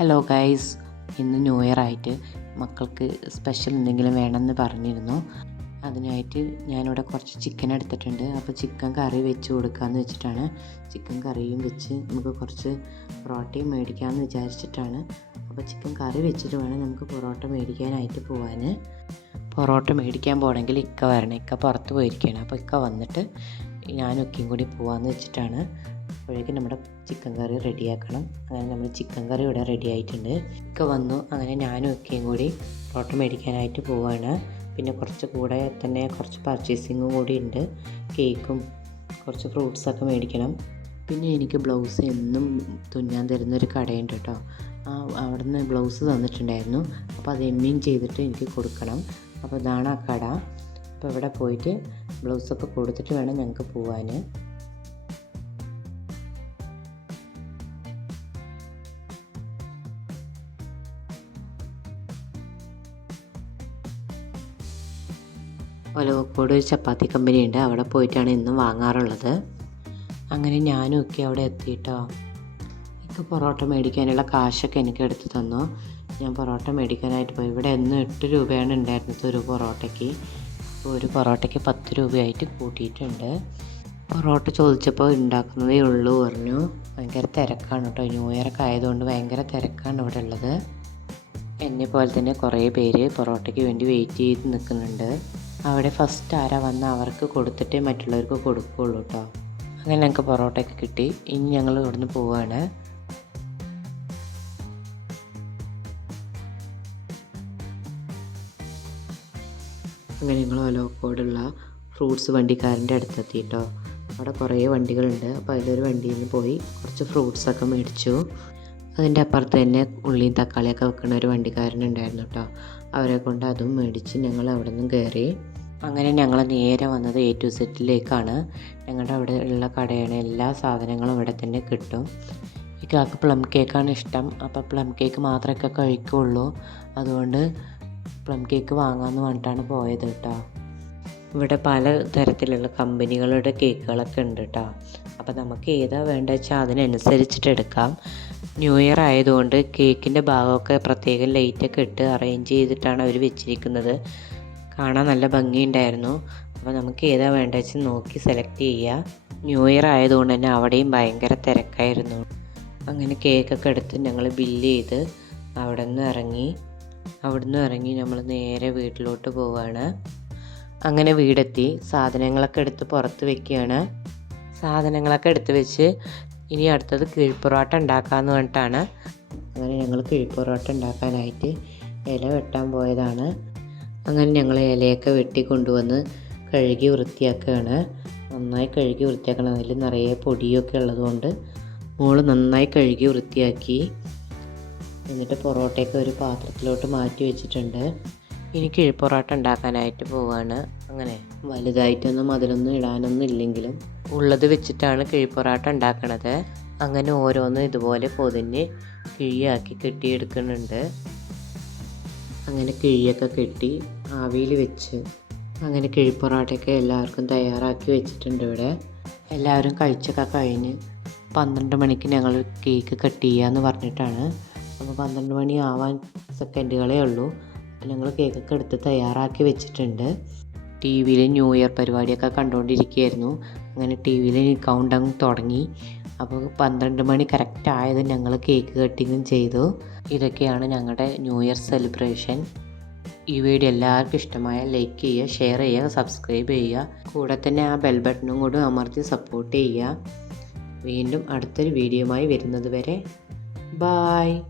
Hello guys ഇന്ന് new year ആയിട്ട് മക്കൾക്ക് സ്പെഷ്യൽ എന്തെങ്കിലും വേണമെന്ന് പറഞ്ഞിരുന്നു. അതിനായിട്ട് ഞാനിവിടെ കുറച്ച് ചിക്കൻ എടുത്തിട്ടുണ്ട്. അപ്പോൾ ചിക്കൻ കറി വെച്ച് കൊടുക്കാമെന്ന് വെച്ചിട്ടാണ്. ചിക്കൻ കറിയും വെച്ച് നമുക്ക് കുറച്ച് പൊറോട്ടയും മേടിക്കാമെന്ന് വിചാരിച്ചിട്ടാണ്. അപ്പോൾ ചിക്കൻ കറി വെച്ചിട്ട് വേണം നമുക്ക് പൊറോട്ട മേടിക്കാനായിട്ട് പോകാൻ പൊറോട്ട മേടിക്കാൻ പോകണമെങ്കിൽ ഇക്ക വരണം. ഇക്ക പുറത്ത് പോയിരിക്കുകയാണ്. അപ്പോൾ ഇക്ക വന്നിട്ട് ഞാനൊക്കെയും കൂടി പോകാമെന്ന് വെച്ചിട്ടാണ്. അപ്പോഴേക്കും നമ്മുടെ ചിക്കൻ കറി റെഡിയാക്കണം. അങ്ങനെ നമ്മൾ ചിക്കൻ കറി ഇവിടെ റെഡി ആയിട്ടുണ്ട്. ഒക്കെ വന്നു. അങ്ങനെ ഞാനും ഒക്കെയും കൂടി പൊറോട്ട മേടിക്കാനായിട്ട് പോവാണ്. പിന്നെ കുറച്ച് കൂടെ തന്നെ കുറച്ച് പർച്ചേസിങ്ങും കൂടി ഉണ്ട്. കേക്കും കുറച്ച് ഫ്രൂട്ട്സൊക്കെ മേടിക്കണം. പിന്നെ എനിക്ക് ബ്ലൗസ് എന്നും തുന്നാൻ തരുന്നൊരു കടയുണ്ട് കേട്ടോ. ആ അവിടുന്ന് ബ്ലൗസ് തന്നിട്ടുണ്ടായിരുന്നു. അപ്പോൾ അത് എമ്മിയും ചെയ്തിട്ട് എനിക്ക് കൊടുക്കണം. അപ്പോൾ ഇതാണ് ആ കട. അപ്പോൾ ഇവിടെ പോയിട്ട് ബ്ലൗസൊക്കെ കൊടുത്തിട്ട് വേണം ഞങ്ങൾക്ക് പോവാൻ ഒലവക്കോട് ഒരു ചപ്പാത്തി കമ്പനി ഉണ്ട് അവിടെ പോയിട്ടാണ് ഇന്നും വാങ്ങാറുള്ളത്. അങ്ങനെ ഞാനും ഒക്കെ അവിടെ എത്തിയിട്ടോ. എനിക്ക് പൊറോട്ട മേടിക്കാനുള്ള കാശൊക്കെ എനിക്ക് എടുത്തു തന്നു. ഞാൻ പൊറോട്ട മേടിക്കാനായിട്ട് പോയി. ഇവിടെ എന്നും എട്ട് രൂപയാണ് ഉണ്ടായിരുന്നത് ഒരു പൊറോട്ടയ്ക്ക്. അപ്പോൾ ഒരു പൊറോട്ടയ്ക്ക് പത്ത് രൂപയായിട്ട് കൂട്ടിയിട്ടുണ്ട്. പൊറോട്ട ചോദിച്ചപ്പോൾ ഉണ്ടാക്കുന്നതേ ഉള്ളൂ പറഞ്ഞു. ഭയങ്കര തിരക്കാണ് കേട്ടോ. ന്യൂ ഇയർ ആയതുകൊണ്ട് ഭയങ്കര തിരക്കാണ് ഇവിടെ ഉള്ളത്. എന്നെ പോലെ തന്നെ കുറേ പേര് പൊറോട്ടയ്ക്ക് വേണ്ടി വെയിറ്റ് ചെയ്ത് നിൽക്കുന്നുണ്ട്. അവിടെ ഫസ്റ്റ് ആരാ വന്ന അവർക്ക് കൊടുത്തിട്ടേ മറ്റുള്ളവർക്ക് കൊടുക്കുകയുള്ളൂ കേട്ടോ അങ്ങനെ ഞങ്ങൾക്ക് പൊറോട്ടയൊക്കെ കിട്ടി. ഇനി ഞങ്ങൾ ഇവിടുന്ന് പോവുകയാണ് അങ്ങനെ ഞങ്ങൾ ഒലോക്കോടുള്ള ഫ്രൂട്ട്സ് വണ്ടിക്കാരന്റെ അടുത്തെത്തി കേട്ടോ അവിടെ കുറേ വണ്ടികളുണ്ട്. അപ്പോൾ അതിലൊരു വണ്ടിയിൽ നിന്ന് പോയി കുറച്ച് ഫ്രൂട്ട്സൊക്കെ മേടിച്ചു. അതിന്റെ അപ്പുറത്ത് തന്നെ ഉള്ളിയും തക്കാളിയൊക്കെ വെക്കുന്ന ഒരു വണ്ടിക്കാരനുണ്ടായിരുന്നു കേട്ടോ. അവരെ കൊണ്ട് അതും മേടിച്ച് ഞങ്ങൾ അവിടെ നിന്നും കയറി. അങ്ങനെ ഞങ്ങൾ നേരെ വന്നത് എ ടു സെറ്റിലേക്കാണ് ഞങ്ങളുടെ അവിടെ ഉള്ള കടയാണ് എല്ലാ സാധനങ്ങളും ഇവിടെ തന്നെ കിട്ടും. ഈ കാക്ക് പ്ലം കേക്കാണ് ഇഷ്ടം. അപ്പോൾ പ്ലം കേക്ക് മാത്രമൊക്കെ കഴിക്കുള്ളൂ. അതുകൊണ്ട് പ്ലം കേക്ക് വാങ്ങാമെന്ന് പറഞ്ഞിട്ടാണ് പോയത് കേട്ടോ. ഇവിടെ പല തരത്തിലുള്ള കമ്പനികളുടെ കേക്കുകളൊക്കെ ഉണ്ട് കേട്ടോ. അപ്പോൾ നമുക്ക് ഏതാ വേണ്ടത് വെച്ചാൽ അതിനനുസരിച്ചിട്ട് എടുക്കാം. ന്യൂ ഇയർ ആയതുകൊണ്ട് കേക്കിന്റെ ഭാഗമൊക്കെ പ്രത്യേകം ലൈറ്റൊക്കെ ഇട്ട് അറേഞ്ച് ചെയ്തിട്ടാണ് അവർ വെച്ചിരിക്കുന്നത്. കാണാൻ നല്ല ഭംഗിയുണ്ടായിരുന്നു. അപ്പോൾ നമുക്ക് ഏതാ വേണ്ടത് വെച്ച് നോക്കി സെലക്ട് ചെയ്യുക ന്യൂ ഇയർ ആയതുകൊണ്ട് തന്നെ അവിടെയും ഭയങ്കര തിരക്കായിരുന്നു. അങ്ങനെ കേക്കൊക്കെ എടുത്ത് ഞങ്ങൾ ബില്ല് ചെയ്ത് അവിടെ നിന്ന് ഇറങ്ങി. അവിടെ നിന്ന് ഇറങ്ങി നമ്മൾ നേരെ വീട്ടിലോട്ട് പോവുകയാണ് അങ്ങനെ വീടെത്തി. സാധനങ്ങളൊക്കെ എടുത്ത് പുറത്ത് വെക്കുകയാണ്. സാധനങ്ങളൊക്കെ എടുത്ത് വെച്ച് ഇനി അടുത്തത് കിഴിപ്പൊറോട്ട ഉണ്ടാക്കാമെന്ന് പറഞ്ഞിട്ടാണ്. അങ്ങനെ ഞങ്ങൾ കിഴിപ്പൊറോട്ട ഉണ്ടാക്കാനായിട്ട് ഇല വെട്ടാൻ പോയതാണ്. അങ്ങനെ ഞങ്ങൾ ഇലയൊക്കെ വെട്ടി കൊണ്ടുവന്ന് കഴുകി വൃത്തിയാക്കുകയാണ് നന്നായി കഴുകി വൃത്തിയാക്കണം. അതിൽ നിറയെ പൊടിയൊക്കെ ഉള്ളതുകൊണ്ട് മോൾ നന്നായി കഴുകി വൃത്തിയാക്കി. എന്നിട്ട് പൊറോട്ടയൊക്കെ ഒരു പാത്രത്തിലോട്ട് മാറ്റി വെച്ചിട്ടുണ്ട്. ഇനി കിഴിപ്പൊറോട്ട ഉണ്ടാക്കാനായിട്ട് പോവാണ്. അങ്ങനെ വലുതായിട്ടൊന്നും അതിലൊന്നും ഇടാനൊന്നും ഇല്ലെങ്കിലും ഉള്ളത് വെച്ചിട്ടാണ് കിഴിപ്പൊറോട്ട ഉണ്ടാക്കണത്. അങ്ങനെ ഓരോന്നും ഇതുപോലെ പൊതിഞ്ഞ് കിഴിയാക്കി കെട്ടിയെടുക്കുന്നുണ്ട്. അങ്ങനെ കിഴിയൊക്കെ കെട്ടി ആവിയിൽ വെച്ച് അങ്ങനെ കിഴിപ്പൊറോട്ടയൊക്കെ എല്ലാവർക്കും തയ്യാറാക്കി വെച്ചിട്ടുണ്ട് ഇവിടെ. എല്ലാവരും കഴിച്ചൊക്കെ കഴിഞ്ഞ് പന്ത്രണ്ട് മണിക്ക് ഞങ്ങൾ കേക്ക് കട്ട് ചെയ്യാമെന്ന് പറഞ്ഞിട്ടാണ്. അപ്പോൾ പന്ത്രണ്ട് മണി ആവാൻ സെക്കൻഡുകളേ ഉള്ളൂ. ഞങ്ങൾ കേക്കൊക്കെ എടുത്ത് തയ്യാറാക്കി വെച്ചിട്ടുണ്ട്. ടി വിയിൽ ന്യൂ ഇയർ പരിപാടിയൊക്കെ കണ്ടുകൊണ്ടിരിക്കുകയായിരുന്നു അങ്ങനെ ടി വിയിൽ കൗണ്ട് ഡൗൺ തുടങ്ങി. അപ്പോൾ പന്ത്രണ്ട് മണി കറക്റ്റ് ആയത് ഞങ്ങൾ കേക്ക് കട്ടിങ്ങും ചെയ്തു. ഇതൊക്കെയാണ് ഞങ്ങളുടെ ന്യൂ ഇയർ സെലിബ്രേഷൻ ഈ വീഡിയോ എല്ലാവർക്കും ഇഷ്ടമായ ലൈക്ക് ചെയ്യുക ഷെയർ ചെയ്യുക സബ്സ്ക്രൈബ് ചെയ്യുക. കൂടെ തന്നെ ആ ബെൽ ബട്ടണും കൂടെ അമർത്തി സപ്പോർട്ട് ചെയ്യുക. വീണ്ടും അടുത്തൊരു വീഡിയോയുമായി വരുന്നത് വരെ. ബായ്